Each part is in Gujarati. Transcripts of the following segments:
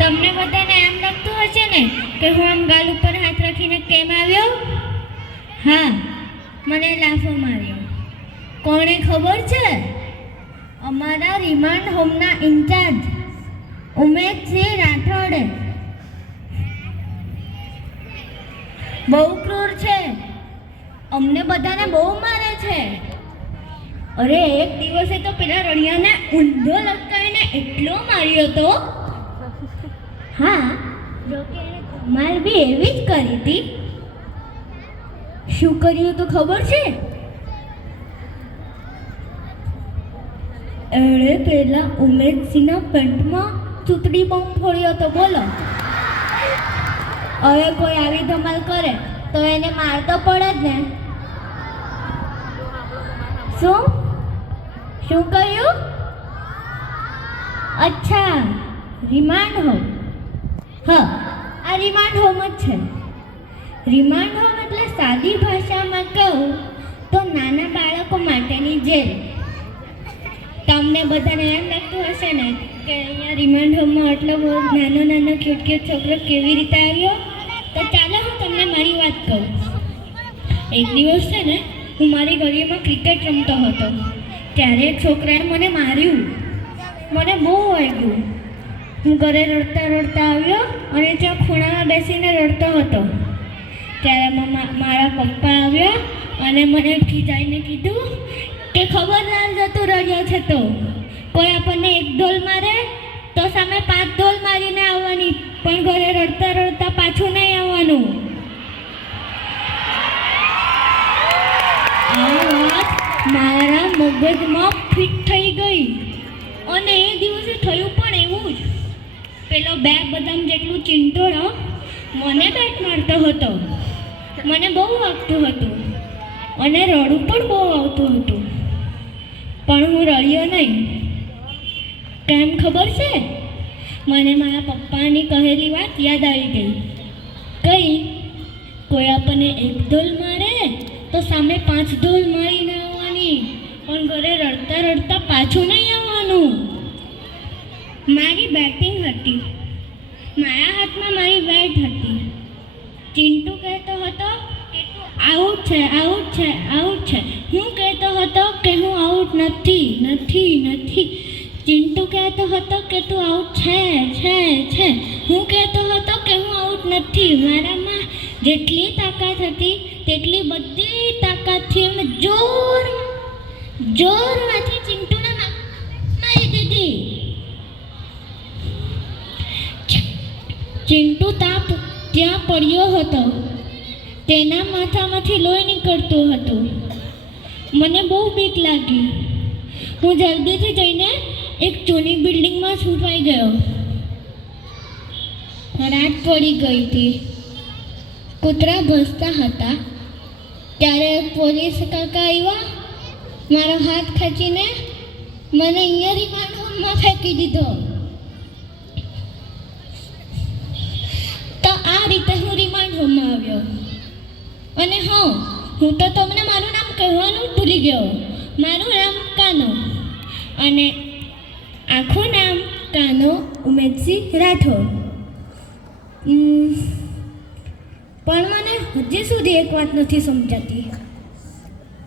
તમને બધાને એમ લાગતું હશે ને કે હું આમ ગાલ ઉપર હાથ રાખીને કેમ આવ્યો? હા, મને લાફો માર્યો. કોણે ખબર છે? અમારા રિમાન્ડ હોમના ઇન્ચાર્જ ઉમેશસિંહ રાઠોડે. બહુ ક્રૂર છે, અમને બધાને બહુ મારે છે. અરે એક દિવસે તો પેલા રણિયાને ઊંધો લટકાવીને એટલો માર્યો તો. હા, જોકે એને કમાલ બી એવી જ કરી હતી. શું કર્યું તો ખબર છે? એણે પેલા ઉમેશસિંહના પેન્ટમાં ચૂંટણી બોમ્બ ફોડ્યો તો. બોલો, હવે કોઈ આવી ધમાલ કરે તો એને મારતો પડે જ ને. શું કહ્યું? અચ્છા, રિમાન્ડ હોમ. હા, આ રિમાન્ડ હોમ જ છે. રિમાન્ડ હોમ એટલે સાદી ભાષામાં કહું તો નાના બાળકો માટેની જેલ. તમને બધાને એમ લાગતું હશે ને કે અહીંયા રિમાન્ડ હોમમાં આટલો બહુ નાનો ક્યુટ છોકરો કેવી રીતે આવ્યો? તો ચાલો હું તમને મારી વાત કહું. એક દિવસ છે ને, હું મારી ગલીમાં ક્રિકેટ રમતો હતો. ત્યારે એક છોકરાએ મને માર્યું. મને બહુ વાગ્યું. હું ઘરે રડતા આવ્યો અને ત્યાં ખૂણામાં બેસીને રડતો હતો. ત્યારે મારા પપ્પા આવ્યા અને મને ખીજાઈને કીધું કે ખબરદાર જતું રહ્યો છે તો કોઈ આપણને એક ઢોલ મારે તો સામે 5 ઢોલ મારીને આવવાની, પણ ઘરે રડતા પાછું નહીં આવવાનું. આ વાત મારા મગજમાં ફિટ થઈ ગઈ અને એ દિવસે થયું પણ એવું જ. પેલો 2 બદામ જેટલું ચિંટોળો મને બેટ મારતો હતો. મને બહુ વાગતું હતું અને રડવું પણ બહુ આવતું હતું, પણ હું રડ્યો નહીં. કેમ ખબર છે? મને મારા પપ્પાની કહેલી વાત યાદ આવી ગઈ. કઈ કોઈ આપણને એક ઢોલ મારે તો સામે 5 ઢોલ મારીને આવવાની, પણ ઘરે રડતા પાછું નહીં આવવાનું. મારી બેટિંગ હતી, મારા હાથમાં મારી બેટ હતી. ચિંટુ કહેતો હતો કે તું આઉટ છે. હું કહેતો હતો કે હું આઉટ નથી. ચિંટુ કહેતો હતો કે તું આઉટ છે. હું કહેતો હતો કે હું આઉટ નથી. મારામાં જેટલી તાકાત હતી તેટલી બધી તાકાતથી અમે જોરમાંથી ચિંટુને મારી દીધી. ચિંટુ ત્યાં પડ્યો હતો. તેના માથામાંથી લોહી નીકળતું હતું. મને બહુ બીક લાગી. હું જલ્દીથી જઈને એક જૂની બિલ્ડિંગમાં છુપાઈ ગયો. રાત પડી ગઈ હતી. કૂતરા ભસતા હતા. ત્યારે પોલીસ કાકા આવ્યા. મારો હાથ ખેંચીને મને અહીંયા રિમાન્ડ હોમમાં ફેંકી દીધો. તો આ રીતે હું રિમાન્ડ હોમમાં આવ્યો. અને હા, હું તો તમને મારું નામ કહેવાનું જ ભૂલી ગયો. મારું નામ કાનો અને આખું નામ કાનો ઉમેશસિંહ રાઠોડ. પણ મને હજી સુધી એક વાત નથી સમજાતી.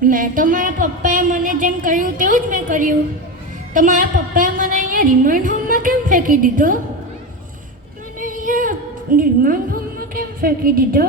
મેં તો મારા પપ્પાએ મને જેમ કહ્યું તેવું જ મેં કર્યું. તો મારા પપ્પાએ મને અહીંયા રિમાન્ડ હોમમાં કેમ ફેંકી દીધો? મને અહીંયા રિમાન્ડ હોમમાં કેમ ફેંકી દીધો?